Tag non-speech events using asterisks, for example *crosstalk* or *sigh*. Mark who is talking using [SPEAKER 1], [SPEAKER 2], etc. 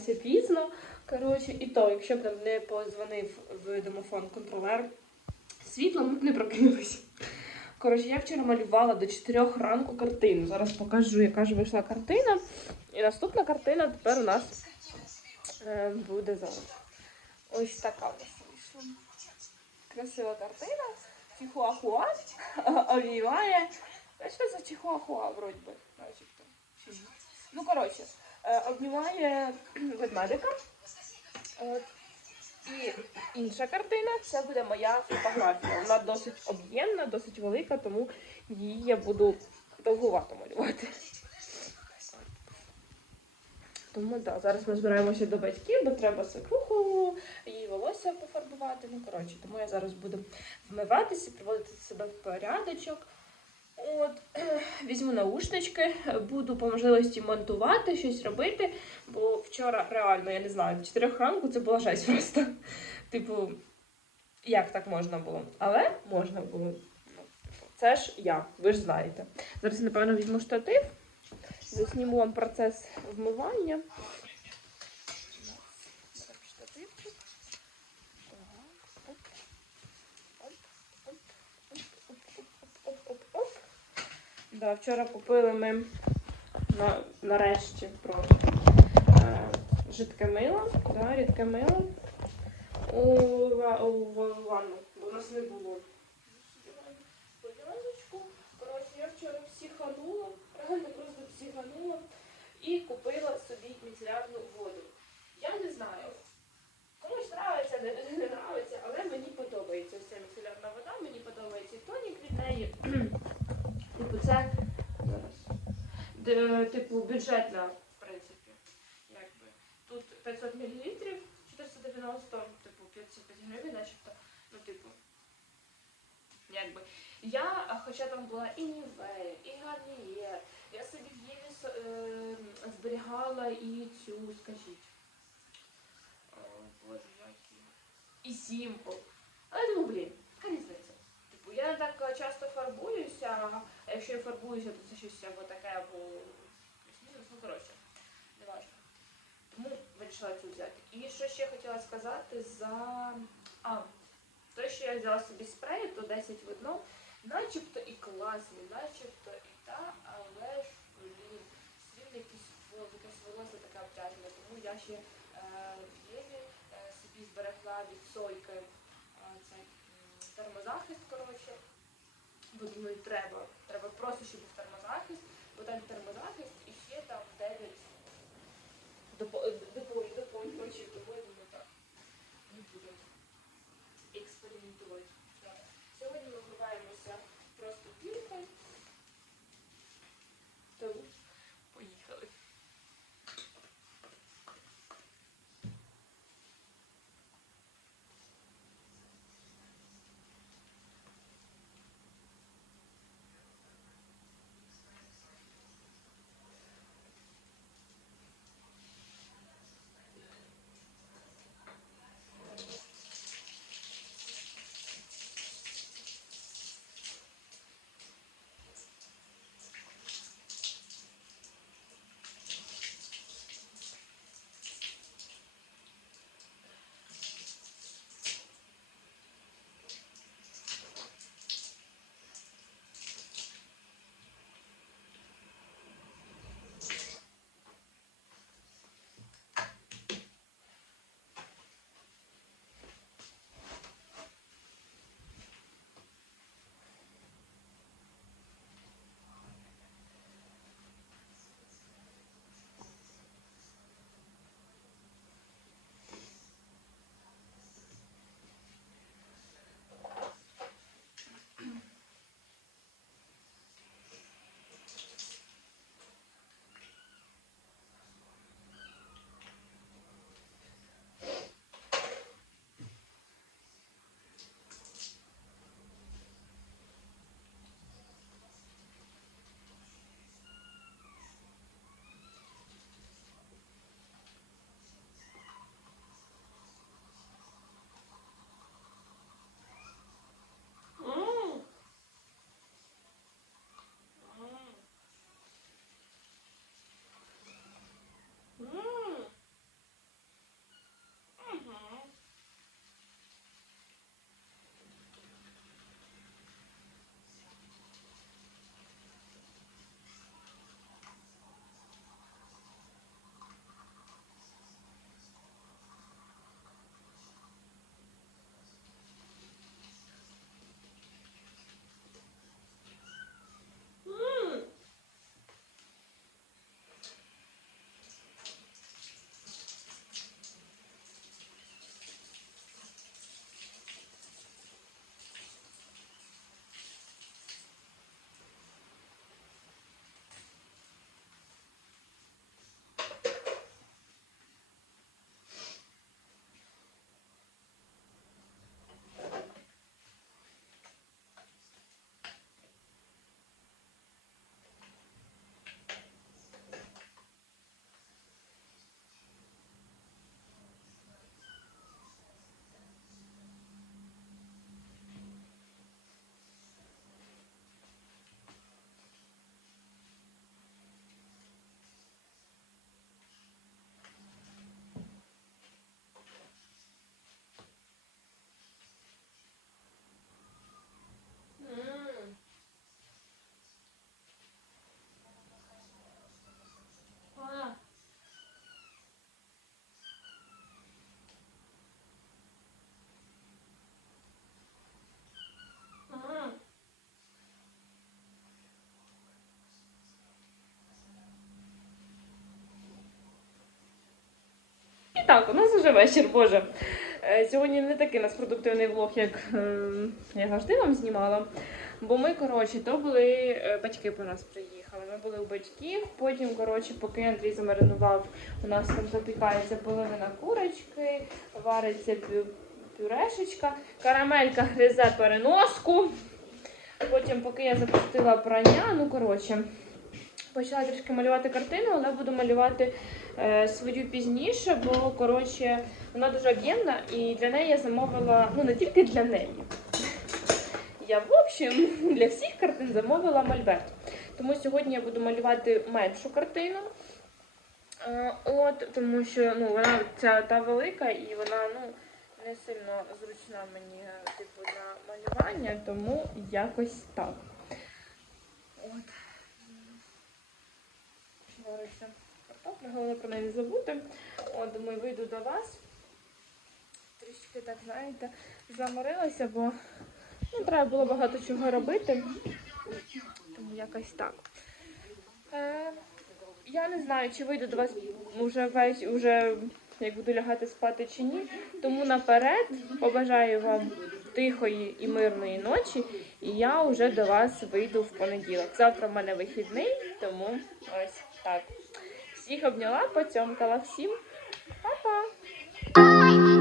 [SPEAKER 1] прокидаємося пізно. Коротше, і то, якщо б нам не позвонив в домофон контролер, світло ми б не прокинулися. Коротше, я вчора малювала до 4 ранку картину. Зараз покажу, яка ж вийшла картина. І наступна картина тепер у нас е, буде зараз. Ось така у нас вийшла. Красива картина. Чихуахуа *laughs* обіймає. А що за чихуахуа, вроді би, начебто. Ну, коротше, е, обнімає ведмедика. І інша картина це буде моя фотографія. Вона досить об'ємна, досить велика, тому її я буду довгувато малювати. Тому так, да, зараз ми збираємося до батьків, бо треба свекруху, її волосся пофарбувати. Ну, коротше, тому я зараз буду вмиватися, приводити себе в порядочок. От, *clears throat* візьму наушнички, буду по можливості монтувати, щось робити, бо вчора реально, я не знаю, в 4 ранку це була жесть просто. *laughs* Типу, як так можна було? Але можна було. Це ж я, ви ж знаєте. Зараз, напевно, візьму штатив, засніму вам процес вмивання. Да, вчора купили ми на, нарешті просто е, жидке мило, да, рідке мило у, у, у, ванну, бо нас не було. Коротше, я вчора всіханула, реально просто всіханула і купила собі міцелярну воду. Я не знаю, комусь нравиться, не, не нравиться, але мені подобається ось ця міцелярна вода, мені подобається і тонік від неї. Типу, це зараз. Д- типу, бюджетна, в принципі. Якби. Тут 500 мл, 490, типу, 55 гривень, начебто. Ну, типу. Якби. Я, хоча там була і Нівея, і Гарнієр, я собі в Єві е, зберігала і цю, скажіть. О, Боже, як. І Сімпл. Але думаю, блін, яка різниця? Типу, я не так е, часто фарбуюся, а якщо я фарбуюся, то це щось або таке, або ну коротше, не важливо. Тому вирішила цю взяти. І що ще хотіла сказати за. А, те, що я взяла собі спреї, то 10 в одному, начебто і класний, начебто і та, але ж, блін, все якийсь якесь волосся таке обтяжене. Тому я ще е, в Єві е, собі зберегла від сойки е, цей термозахист, коротше. Бо думаю, треба. Треба просто, щоб був термозахист, бо там термозахист і ще там 9 Дополнить, дополнить, короче, другое, думаю, так. Не будем экспериментировать. Так, у нас вже вечір, боже. Е, Сьогодні не такий у нас продуктивний влог, як е, я завжди вам знімала. Бо ми, коротше, то були е, батьки по нас приїхали. Ми були у батьків. Потім, коротше, поки Андрій замаринував, у нас там запікається половина курочки, вариться пюрешечка, карамелька гризе переноску. Потім, поки я запустила прання, ну коротше, почала трішки малювати картину, але буду малювати е, свою пізніше, бо коротше вона дуже об'ємна і для неї я замовила, ну не тільки для неї. Я в общем для всіх картин замовила мольберт. Тому сьогодні я буду малювати меншу картину. Е, От, тому що ну, вона ця та велика і вона ну, не сильно зручна мені типу, на малювання, тому якось так. От. Вариться картопля, головне про неї не забути. От, думаю, вийду до вас. Трішки так, знаєте, заморилася, бо ну, треба було багато чого робити. Тому якось так. Е, я не знаю, чи вийду до вас уже весь, уже як буду лягати спати чи ні. Тому наперед побажаю вам тихої і мирної ночі, і я вже до вас вийду в понеділок. Завтра в мене вихідний, тому ось так, всіх обняла, поцьомкала всім. Па-па!